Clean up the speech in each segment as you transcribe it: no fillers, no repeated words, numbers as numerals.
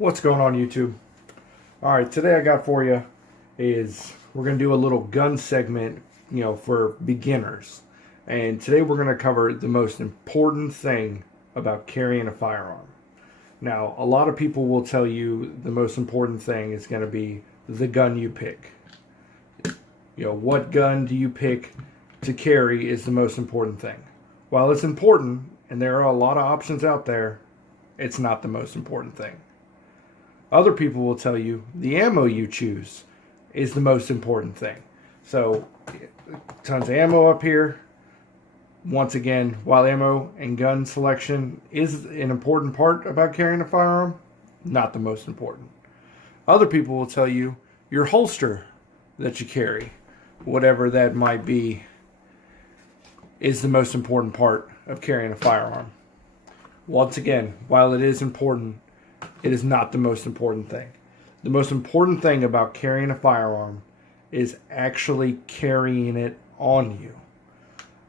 What's going on, YouTube? All right, today I got for you is we're going to do a little gun segment, for beginners. And today we're going to cover the most important thing about carrying a firearm. Now, a lot of people will tell you the most important thing is going to be the gun you pick. What gun do you pick to carry is the most important thing. While it's important, and there are a lot of options out there, it's not the most important thing. Other people will tell you the ammo you choose is the most important thing. So, tons of ammo up here. Once again, while ammo and gun selection is an important part about carrying a firearm, not the most important. Other people will tell you your holster that you carry, whatever that might be, is the most important part of carrying a firearm. Once again, while it is important, it is not the most important thing. The most important thing about carrying a firearm is actually carrying it on you.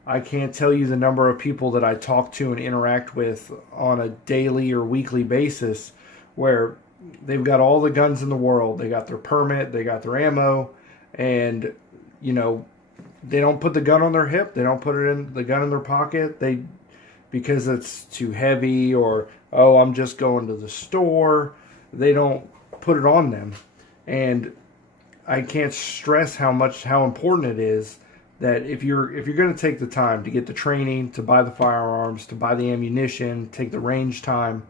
I can't tell you the number of people that I talk to and interact with on a daily or weekly basis where they've got all the guns in the world. They got their permit, they got their ammo, and they don't put the gun on their hip. They don't put the gun in their pocket. Because it's too heavy, or I'm just going to the store. They don't put it on them. And I can't stress how important it is that if you're going to take the time to get the training, to buy the firearms, to buy the ammunition, take the range time,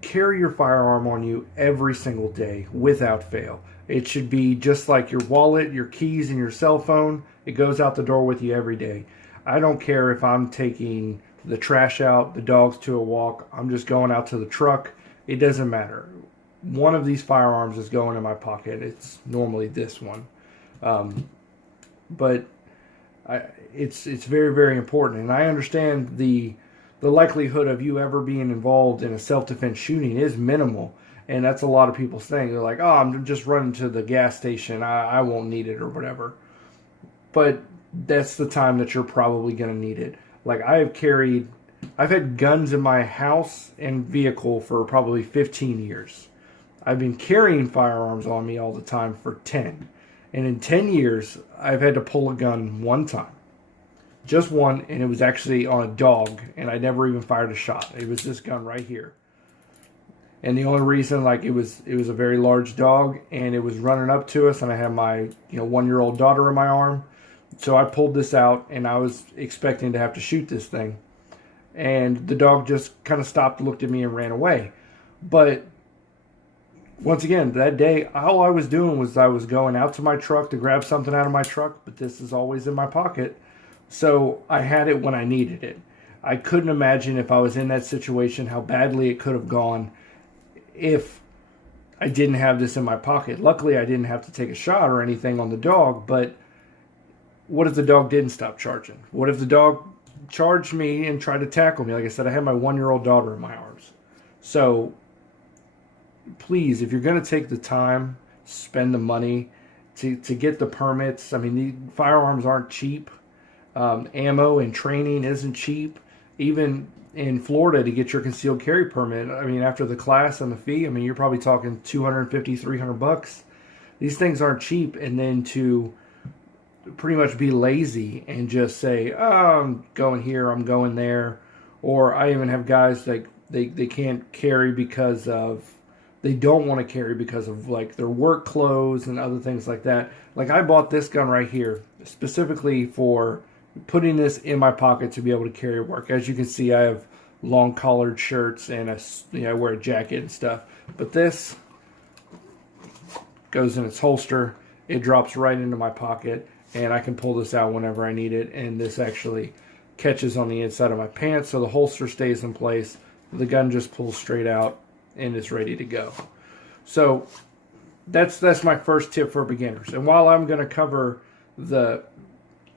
carry your firearm on you every single day without fail. It should be just like your wallet, your keys, and your cell phone. It goes out the door with you every day. I don't care if I'm taking the trash out, the dogs to a walk, I'm just going out to the truck. It doesn't matter. One of these firearms is going in my pocket. It's normally this one. But it's very, very important. And I understand the likelihood of you ever being involved in a self-defense shooting is minimal. And that's a lot of people's thing. They're like, I'm just running to the gas station. I won't need it or whatever. But that's the time that you're probably going to need it. Like I've had guns in my house and vehicle for probably 15 years. I've been carrying firearms on me all the time for 10. And in 10 years, I've had to pull a gun one time. Just one, and it was actually on a dog, and I never even fired a shot. It was this gun right here. And the only reason, it was a very large dog, and it was running up to us, and I had my 1-year-old daughter in my arm. So I pulled this out, and I was expecting to have to shoot this thing. And the dog just kind of stopped, looked at me, and ran away. But once again, that day, all I was doing was I was going out to my truck to grab something out of my truck, but this is always in my pocket. So I had it when I needed it. I couldn't imagine if I was in that situation how badly it could have gone if I didn't have this in my pocket. Luckily, I didn't have to take a shot or anything on the dog, but what if the dog didn't stop charging? What if the dog charged me and tried to tackle me? Like I said, I had my 1-year-old daughter in my arms. So please, if you're going to take the time, spend the money to get the permits. I mean, the firearms aren't cheap. Ammo and training isn't cheap. Even in Florida, to get your concealed carry permit, I mean, after the class and the fee, I mean, you're probably talking $250, $300. These things aren't cheap. And then to pretty much be lazy and just say, I'm going here, I'm going there. Or I even have guys they can't carry because of, they don't want to carry because of their work clothes and other things like that. Like I bought this gun right here specifically for putting this in my pocket to be able to carry work. As you can see, I have long collared shirts and I wear a jacket and stuff. But this goes in its holster. It drops right into my pocket. And I can pull this out whenever I need it. And this actually catches on the inside of my pants, so the holster stays in place. The gun just pulls straight out, and it's ready to go. So that's my first tip for beginners. And while I'm going to cover the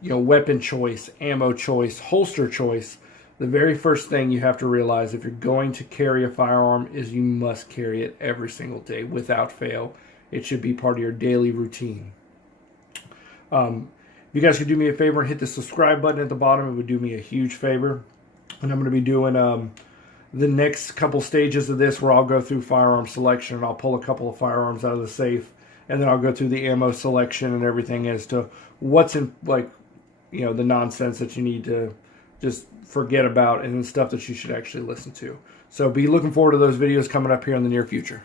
weapon choice, ammo choice, holster choice, the very first thing you have to realize if you're going to carry a firearm is you must carry it every single day without fail. It should be part of your daily routine. If you guys could do me a favor and hit the subscribe button at the bottom, it would do me a huge favor. And I'm going to be doing the next couple stages of this where I'll go through firearm selection and I'll pull a couple of firearms out of the safe, and then I'll go through the ammo selection and everything as to what's in, like, you know, the nonsense that you need to just forget about and the stuff that you should actually listen to. So be looking forward to those videos coming up here in the near future.